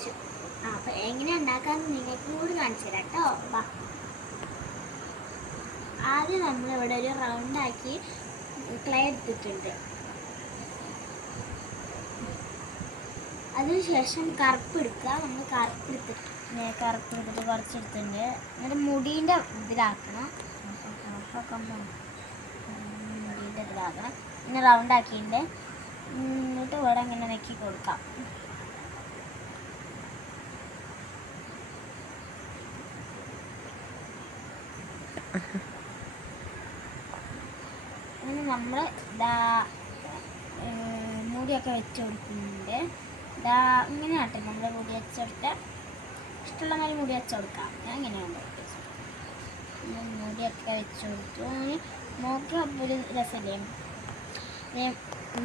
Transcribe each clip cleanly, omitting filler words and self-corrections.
വെച്ചു. അപ്പം എങ്ങനെ ഉണ്ടാക്കാമെന്ന് നിങ്ങൾക്ക് കൂടി കാണിച്ചു തരാം കേട്ടോ. ആദ്യം നമ്മളിവിടെ ഒരു റൗണ്ടാക്കി ക്ലേ എടുത്തിട്ടുണ്ട്. അതിനുശേഷം കറുപ്പ് എടുക്കുക. നമ്മൾ കറുപ്പ് എടുത്തിട്ട് കുറച്ചെടുത്തിട്ടുണ്ട്. എന്നിട്ട് മുടീൻ്റെ ഇതിലാക്കണം. മുടീൻ്റെ ഇതിലാക്കണം. പിന്നെ റൗണ്ടാക്കിയിട്ട് എന്നിട്ട് ഇവിടെ ഇങ്ങനെ നെക്കി കൊടുക്കാം. അങ്ങനെ നമ്മൾ മുടിയൊക്കെ വെച്ച് കൊടുക്കുന്നുണ്ട്. ഇങ്ങനെ ആട്ടെ നമ്മൾ മുടി വെച്ചെടുത്ത് ഇഷ്ടമുള്ള മാതിരി മുടി വെച്ച് കൊടുക്കാം. ഞാൻ ഇങ്ങനെയാണ് മുടിയൊക്കെ വെച്ച് കൊടുത്തു. നോക്കി ഒരു രസമില്ലേ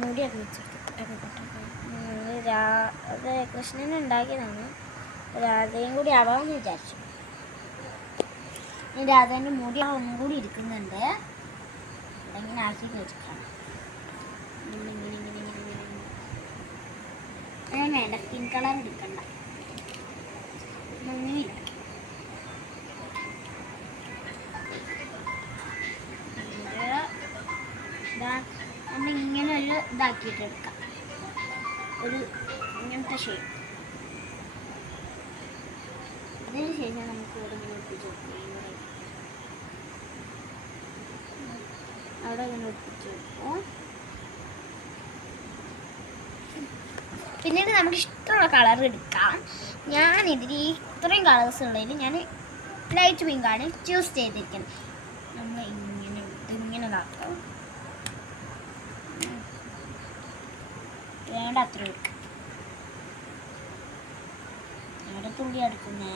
മുടിയൊക്കെ വെച്ചെടുത്തു. അത് കൃഷ്ണൻ ഉണ്ടാക്കിയതാണ്. രാധയും കൂടി ആവാമെന്ന് വിചാരിച്ചു. രാധേൻ്റെ മുടി ഒന്നും കൂടി ഇരിക്കുന്നുണ്ട്. ഇങ്ങനെ ആക്കി വെച്ചിട്ടാണ്. വേണ്ട സ്കിൻ കളർ എടുക്കണ്ട. നമ്മളിങ്ങനെ ഒരു ഇതാക്കിയിട്ട് എടുക്കാം. ഒരു ഇങ്ങനത്തെ ഷേപ്പ്. അതിന് ശേഷം നമുക്ക് ഇവിടെ ഇങ്ങനെ ഒട്ടിച്ച് കൊടുക്കാം. അവിടെ ഇങ്ങനെ ഒട്ടിച്ച് കൊടുക്കും. പിന്നീട് നമുക്ക് ഇഷ്ടമുള്ള കളർ എടുക്കാം. ഞാനിതിൽ ഇത്രയും കളേഴ്സ് ഉള്ളതിൽ ഞാൻ ലൈറ്റ് പിങ്കാണ് ചൂസ് ചെയ്തിരിക്കുന്നത്. നമ്മൾ ഇങ്ങനെ ഇതാക്കാം. വേണ്ട അത്ര എടുക്കാം. അവിടെ തുള്ളി എടുക്കുന്നേ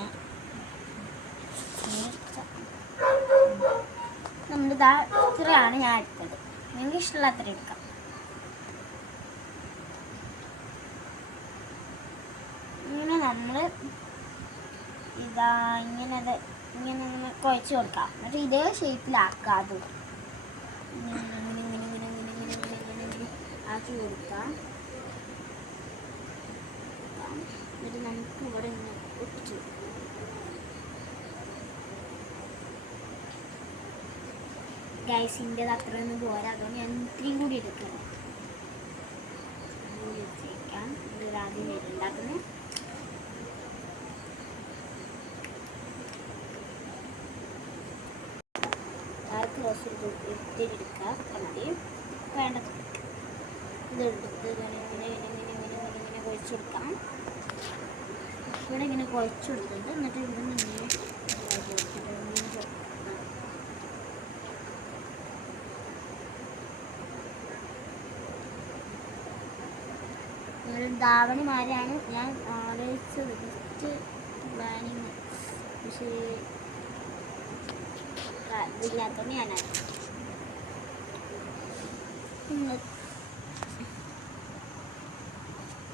നമ്മളിതാ ഇത്രയാണ് ഞാൻ എടുത്തത്. നിങ്ങൾക്ക് ഇഷ്ടമുള്ള അത്ര എടുക്കാം. ഇങ്ങനെ നമ്മൾ ഇങ്ങനെ കുഴച്ച് കൊടുക്കാം. എന്നിട്ട് ഇതേ ഷേപ്പിലാക്കാം. അതും ആക്കി കൊടുക്കാം. എന്നിട്ട് നമുക്ക് ഇവിടെ ഇങ്ങനെ ഒട്ടിച്ചു കൊടുക്കാം. ഗൈസിൻ്റെത് അത്രയൊന്നും പോരാ. അതുകൊണ്ട് ഞാൻ ഇത്രയും കൂടി എടുക്കണം. ആദ്യം ഉണ്ടാക്കുന്നത് ആർക്ക് റോസ് എടുത്തിരിക്കുക മതി. വേണ്ടത് ഇതെടുത്ത് ഇങ്ങനെ കുഴച്ച് കൊടുക്കാം. ഇവിടെ ഇങ്ങനെ കുഴച്ച് കൊടുത്തിട്ട് എന്നിട്ട് ഇവിടെ നിന്ന് ധാവണിമാരാണ് ഞാൻ ആലോചിച്ചത്. Just planning. പക്ഷേ ഇതില്ലാത്തതുകൊണ്ട് ഞാനാണ്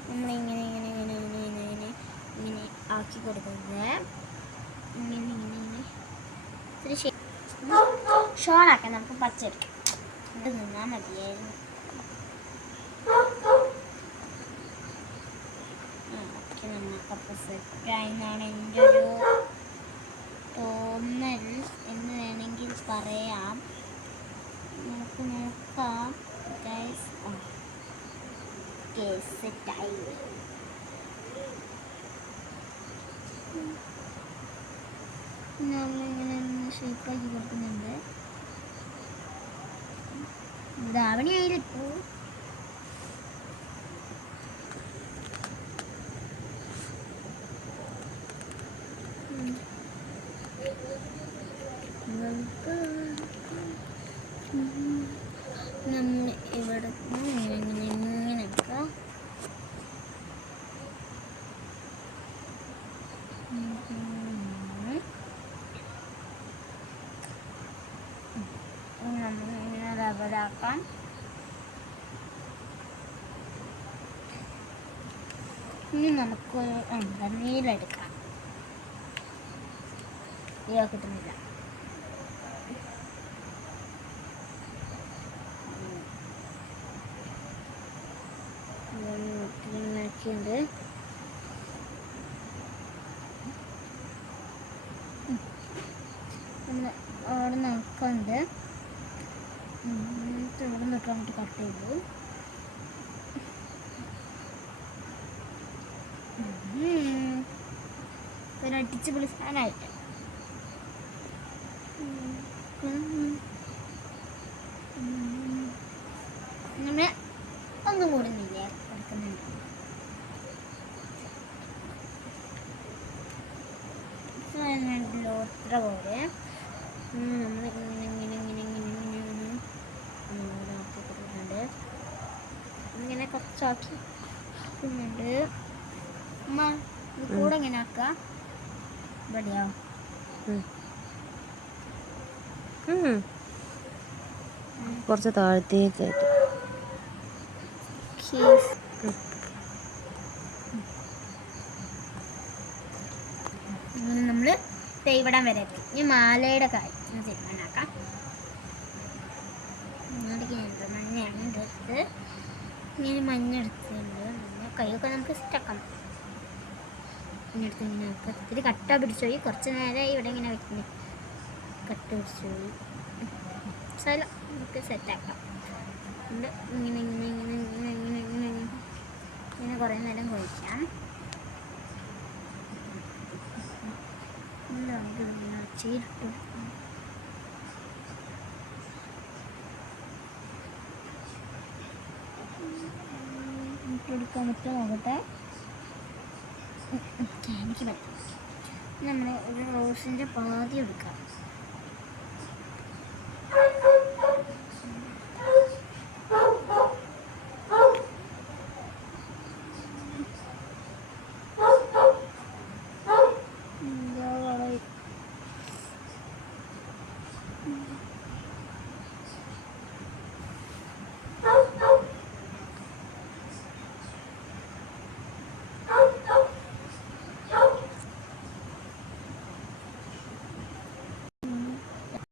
നമ്മളിങ്ങനെ ഇങ്ങനെ ഇങ്ങനെ ഇങ്ങനെ ഇങ്ങനെ ഇങ്ങനെ ആക്കി കൊടുക്കുന്നത്. ഇങ്ങനെ ഇത്തിരി ഷോളാക്കാൻ നമുക്ക് പച്ചെടുക്കാം. ഇത് നിന്നാൽ മതിയായിരുന്നു. നമുക്കപ്പോൾ സെറ്റായെന്നാണ് എൻ്റെ ഒരു തോന്നൽ എന്ന് വേണമെങ്കിൽ പറയാം. നമുക്ക് നോക്കാം. സെറ്റായി. നമ്മളിങ്ങനെ ഷേപ്പാക്കി കൊടുക്കുന്നുണ്ട്. ധാവണിയായിരിക്കും. നമ്മൾ ഇവിടെ ഇങ്ങനെയൊക്കെ നമ്മളിങ്ങനെ റബ്ബറാക്കാം. ഇനി നമുക്ക് നീലെടുക്കാം. കിട്ടുന്നില്ല. ഇവിടെ നിന്നിട്ട് വന്നിട്ട് കട്ട് ചെയ്തു. ഒരു അടിച്ച് പൊളി സാധനമായിട്ട് നമ്മൾ ഒന്നും കൂടി നെയ്യ് കൊടുക്കുന്നുണ്ട്. ഇത്ര പോലെ നമ്മൾ ഇങ്ങനെ കുറച്ചാക്കി പിന്നുണ്ട്. അമ്മ ഇത് കൂടെ ഇങ്ങനെ ആക്കുക. ഇവിടെയാവും കുറച്ച് താഴത്തേക്കായിട്ട് നമ്മൾ തേവിടം വരെ എത്തി. ഇനി മാലയുടെ കാര്യം തീരുമാനാക്കാം. മഞ്ഞയാണ് എടുത്ത് ഇങ്ങനെ മഞ്ഞ എടുത്തിട്ടുണ്ട്. കൈയൊക്കെ നമുക്ക് സെറ്റാക്കാം. ഇങ്ങനെടുത്ത് ഇങ്ങനെ ആക്കുക. ഇത്തിരി കട്ട പിടിച്ചുപോയി. കുറച്ച് നേരമായി ഇവിടെ ഇങ്ങനെ വെക്കുന്നത്. കട്ട പിടിച്ചുപോയി. സ്ഥലം നമുക്ക് സെറ്റാക്കാം. ഇങ്ങനെ ഇങ്ങനെ ഇങ്ങനെ ഇങ്ങനെ ഇങ്ങനെ ഇങ്ങനെ ഇങ്ങനെ ഇങ്ങനെ കുറേ നേരം കഴിക്കാം. ചീരിട്ടു എടുക്കാൻ പറ്റുമോ നോക്കട്ടെ. എനിക്ക് പറ്റും. നമ്മൾ ഒരു റോസിൻ്റെ പാതി എടുക്കാം.